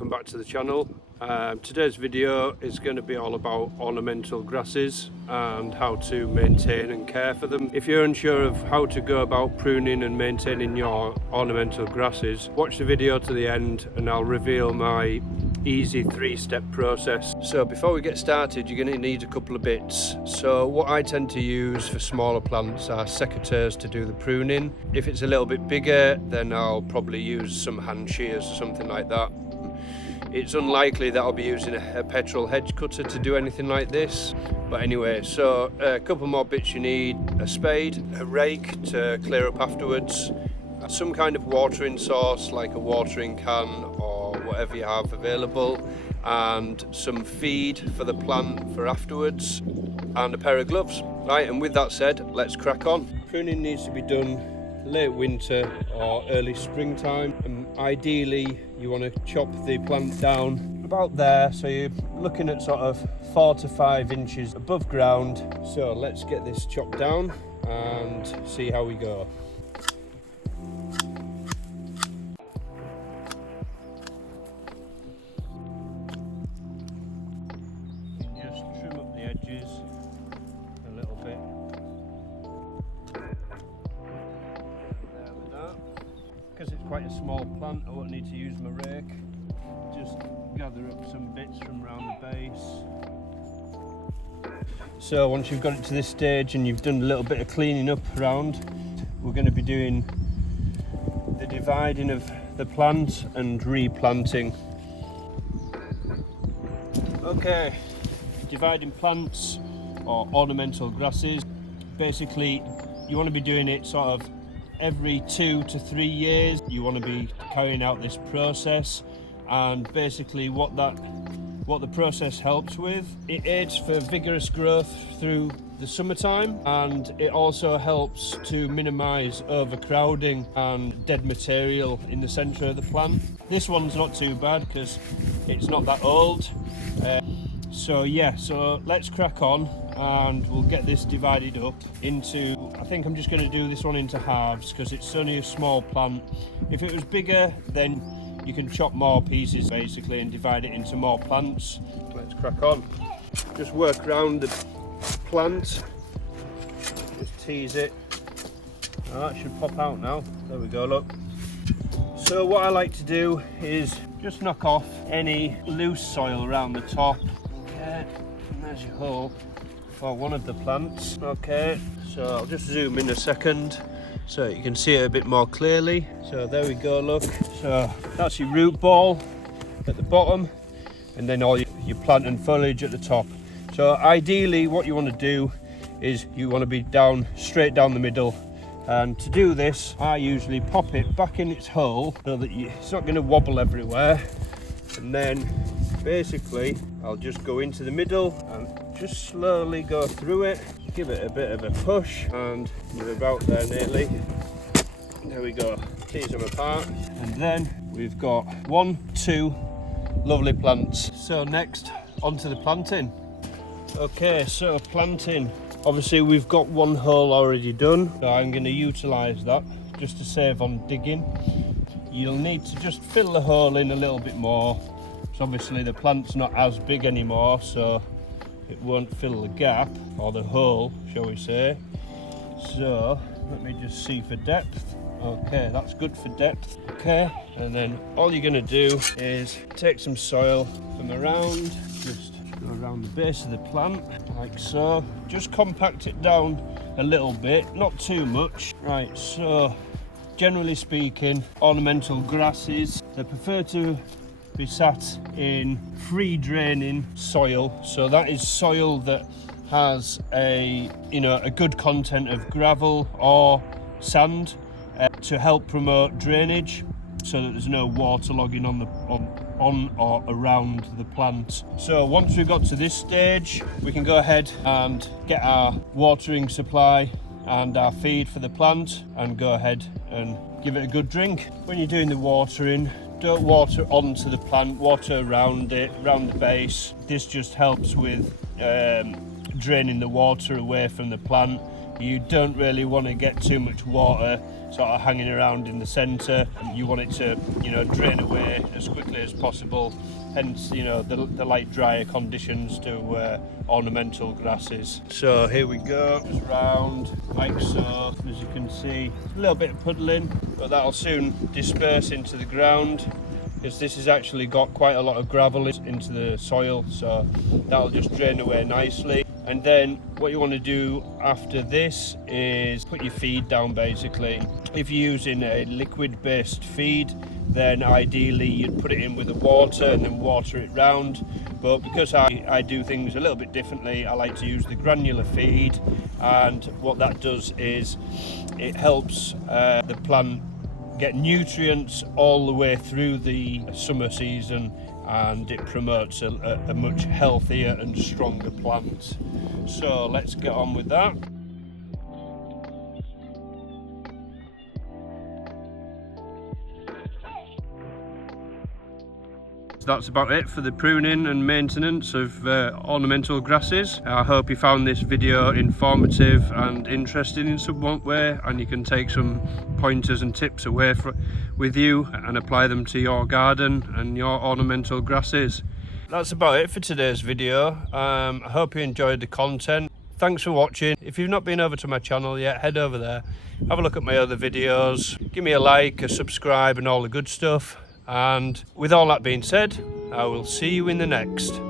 welcome back to the channel. Today's video is going to be all about ornamental grasses and how to maintain and care for them. If you're unsure of how to go about pruning and maintaining your ornamental grasses, watch the video to the end and I'll reveal my easy 3-step process. So before we get started, you're going to need a couple of bits. So what I tend to use for smaller plants are secateurs to do the pruning. If it's a little bit bigger, then I'll probably use some hand shears or something like that. It's unlikely that I'll be using a petrol hedge cutter to do anything like this. But anyway, so a couple more bits you need: a spade, a rake to clear up afterwards, some kind of watering source like a watering can or whatever you have available, and some feed for the plant for afterwards, and a pair of gloves. Right, and with that said, let's crack on. Pruning needs to be done late winter or early springtime, and ideally you want to chop the plant down about there, so you're looking at sort of 4 to 5 inches above ground. So let's get this chopped down and see how we go. Just trim up the edges a little bit. Because it's quite a small plant, I won't need to use my rake. Just gather up some bits from around the base. So once you've got it to this stage and you've done a little bit of cleaning up around, we're going to be doing the dividing of the plant and replanting. Okay, dividing plants or ornamental grasses. Basically, you want to be doing it sort of every 2 to 3 years. You want to be carrying out this process, and basically what the process helps with, it aids for vigorous growth through the summertime, and it also helps to minimize overcrowding and dead material in the center of the plant. This one's not too bad because it's not that old. So let's crack on and we'll get this divided up into, I think I'm just going to do this one into halves because it's only a small plant. If it was bigger, then you can chop more pieces basically and divide it into more plants. Let's crack on. Just work around the plant, just tease it. Now that should pop out now. There we go, look. So what I like to do is just knock off any loose soil around the top. Okay, and there's your hole for one of the plants. Okay, so I'll just zoom in a second so you can see it a bit more clearly. So there we go, look. So that's your root ball at the bottom, and then all your plant and foliage at the top. So ideally what you want to do is you want to be straight down the middle. And to do this, I usually pop it back in its hole so that it's not going to wobble everywhere. And then basically I'll just go into the middle and just slowly go through it, give it a bit of a push, and you're about there nearly. There we go, tease them apart, and then we've got 2 lovely plants. So next, onto the planting. Okay, so planting. Obviously we've got 1 hole already done, so I'm going to utilise that just to save on digging. You'll need to just fill the hole in a little bit more. So obviously the plant's not as big anymore, so it won't fill the gap, or the hole, shall we say. So let me just see for depth. Okay, that's good for depth. Okay, and then all you're going to do is take some soil from around, just go around the base of the plant like so. Just compact it down a little bit, not too much. Right, so generally speaking, ornamental grasses, they prefer to be sat in free draining soil. So that is soil that has a good content of gravel or sand to help promote drainage, so that there's no waterlogging on or around the plant. So once we've got to this stage, we can go ahead and get our watering supply and our feed for the plant and go ahead and give it a good drink. When you're doing the watering, don't water onto the plant, water around it, around the base. This just helps with draining the water away from the plant You don't really want to get too much water sort of hanging around in the centre. You want it to, you know, drain away as quickly as possible. Hence, you know, the light drier conditions to ornamental grasses. So here we go, just round like so. As you can see, a little bit of puddling, but that'll soon disperse into the ground, because this has actually got quite a lot of gravel into the soil, so that'll just drain away nicely. And then what you want to do after this is put your feed down basically. If you're using a liquid based feed, then ideally you'd put it in with the water and then water it round. But because I do things a little bit differently, I like to use the granular feed, and what that does is it helps the plant get nutrients all the way through the summer season, and it promotes a much healthier and stronger plant. So let's get on with that. So that's about it for the pruning and maintenance of ornamental grasses. I hope you found this video informative and interesting in some way, and you can take some pointers and tips away with you and apply them to your garden and your ornamental grasses. That's about it for today's video. I hope you enjoyed the content. Thanks for watching. If you've not been over to my channel yet, head over there, have a look at my other videos, give me a like, a subscribe and all the good stuff. And with all that being said, I will see you in the next.